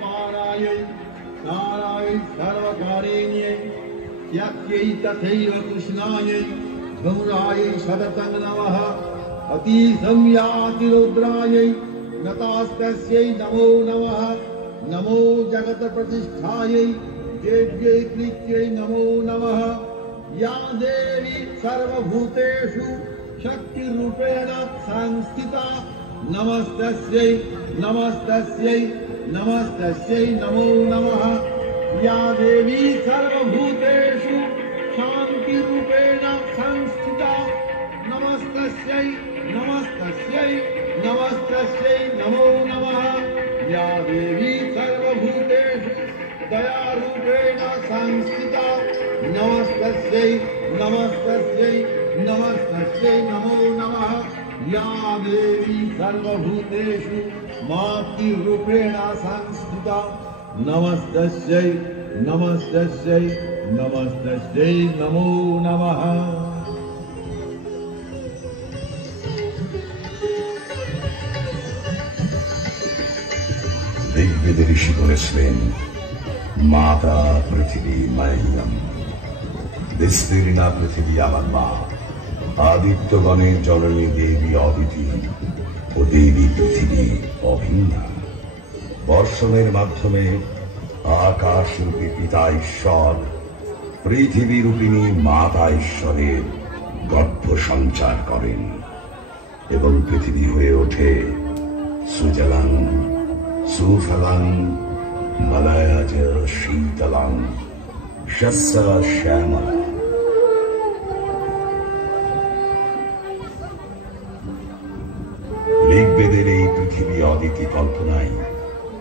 पारायै तारायै सर्वकारेण्यै याक्यै तथैव कृष्णायै धूम्रायै सततं नमः अतिसंयातिरुद्रायै नतास्तस्यै नमो नमः नमो जगत्प्रतिष्ठायै देव्यै कृत्यै नमो नमः या देवी सर्वभूतेषु शक्तिरूपेण संस्थिता नमस्तस्यै नमस्तस्यै नमस्तस्यै नमो नमः या देवी सर्वभूतेषु शान्तिरूपेण संस्थिता नमस्तस्यै नमस्तस्यै नमस्तस्यै नमो नमः या देवी सर्वभूतेषु दयारूपेण संस्थिता नमस्तस्यै नमस्तस्यै नमस्तस्यै नमो नमः या देवी सर्वभूतेषु मातृरूपेण संस्थिता नमस्तस्यै नमस्तस्यै नमस्तस्यै नमो नमः। ঋগ্বেদে ঋষি বলেছিলেন, মাতা পৃথিবী মায়িনম, বিস্তীর্ণা পৃথিবী আমার মা। আদিত্যগণের জননী দেবী অদিতি ও দেবী পৃথিবী অভিন্না। বর্ষণের মাধ্যমে আকাশরূপী পিতা ঈশ্বর পৃথিবী রূপিণী মাতা ঈশ্বরের গর্ভ সঞ্চার করেন এবং পৃথিবী হয়ে ওঠে সুজলাং সুফলাং মলয়জ শীতলাং শস্য শ্যামলা। ঋগ্বেদের এই পৃথিবী অদিতি কল্পনায়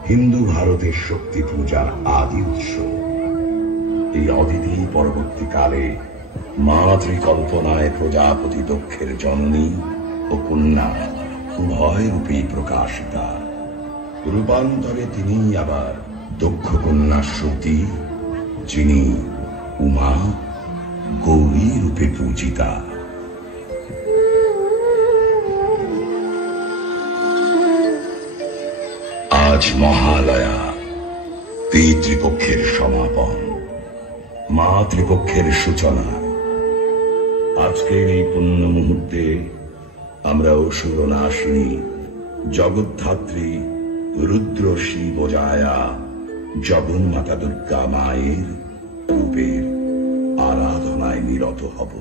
হিন্দু ভারতের শক্তি পূজার আদি উৎস। এই অদিতি পরবর্তীকালে মাতৃকল্পনায় প্রজাপতি দক্ষের জননী ও কন্যা উভয় রূপেই প্রকাশিতা। রূপান্তরে তিনি আবার দক্ষ কন্যা সতী, যিনি উমা গৌরী রূপে পূজিতা। আজ মহালয়া, পিতৃপক্ষের সমাপন, মাতৃপক্ষের সূচনা। আজকের এই পুণ্য মুহূর্তে আমরা অসুর নাশিনী জগদ্ধাত্রী রুদ্র শিবজায়া জগন্মাতা দুর্গা মায়ের রূপের আরাধনায় নিরত হব।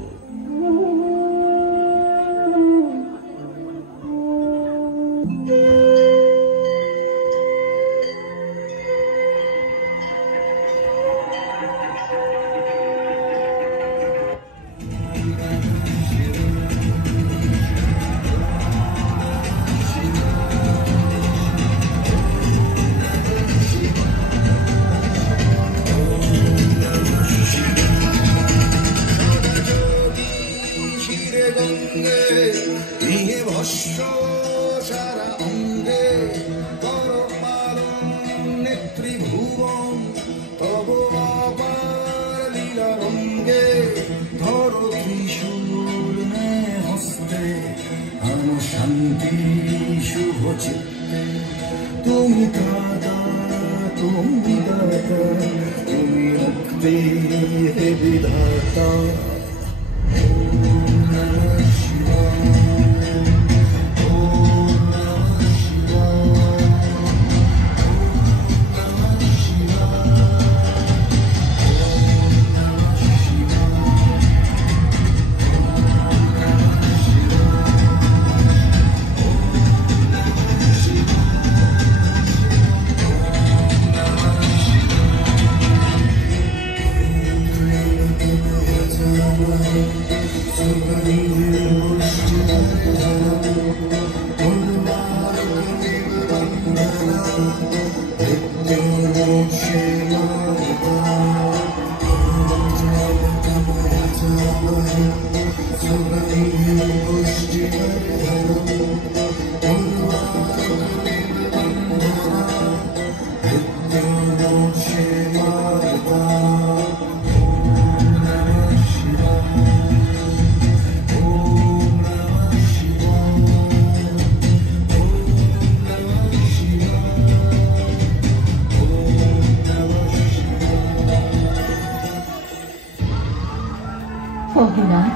কহনাথ,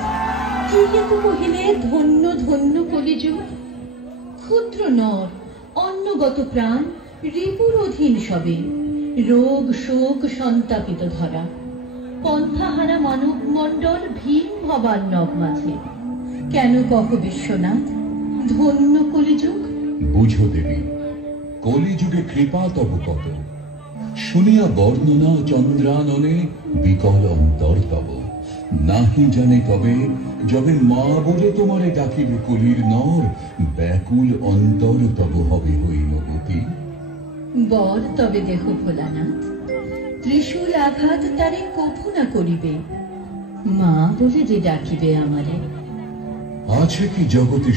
কি হেতু কহিলে ধন্য ধন্য কলিযুগ? ক্ষুদ্র নর, অন্নগত প্রাণ, রিপুর অধীন সবে, রোগ শোক সন্তাপিত ধরা, পন্থাহারা মানব মণ্ডল ভীম ভবান্নব মাঝে। কেন কহ বিশ্বনাথ, ধন্য কলিযুগ? বুঝো দেবী, কলিযুগে কৃপা তব কত, শুনিয়া বর্ণনা চন্দ্রাননে বিকল অন্তর তব। নাহি জানে কবে যবে মা বলে তোমারে ডাকিবে কলির নর, ব্যাকুল অন্তর তব হবে হৈমবতী। বর তবে দেহ ভোলানাথ, ত্রিশূল আঘাত তারে কভু না করিবে, মা বলে যে ডাকিবে আমারে। আছে কি জগতে